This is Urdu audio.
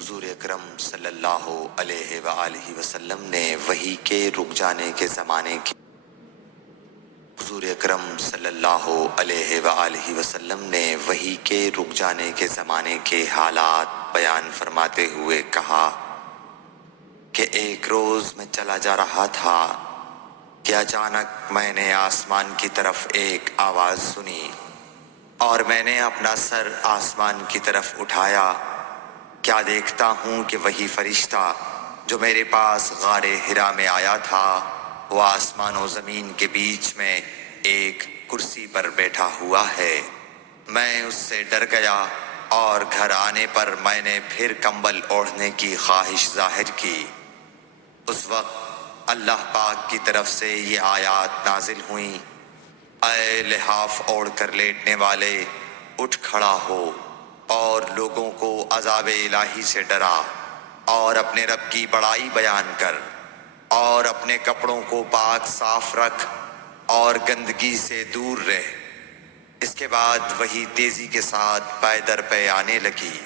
حضور اکرم صلی اللہ علیہ وآلہ وسلم نے وحی کے رک جانے کے زمانے کی حضور اکرم صلی اللہ علیہ وآلہ وسلم نے وحی کے رک جانے کے زمانے کے حالات بیان فرماتے ہوئے کہا کہ ایک روز میں چلا جا رہا تھا کہ اچانک میں نے آسمان کی طرف ایک آواز سنی اور میں نے اپنا سر آسمان کی طرف اٹھایا، کیا دیکھتا ہوں کہ وہی فرشتہ جو میرے پاس غار حرا میں آیا تھا وہ آسمان و زمین کے بیچ میں ایک کرسی پر بیٹھا ہوا ہے۔ میں اس سے ڈر گیا اور گھر آنے پر میں نے پھر کمبل اوڑھنے کی خواہش ظاہر کی۔ اس وقت اللہ پاک کی طرف سے یہ آیات نازل ہوئیں، اے لحاف اوڑھ کر لیٹنے والے، اٹھ کھڑا ہو اور لوگوں کو عذاب الہی سے ڈرا اور اپنے رب کی بڑائی بیان کر اور اپنے کپڑوں کو پاک صاف رکھ اور گندگی سے دور رہ۔ اس کے بعد وہی تیزی کے ساتھ پے در پے آنے لگی۔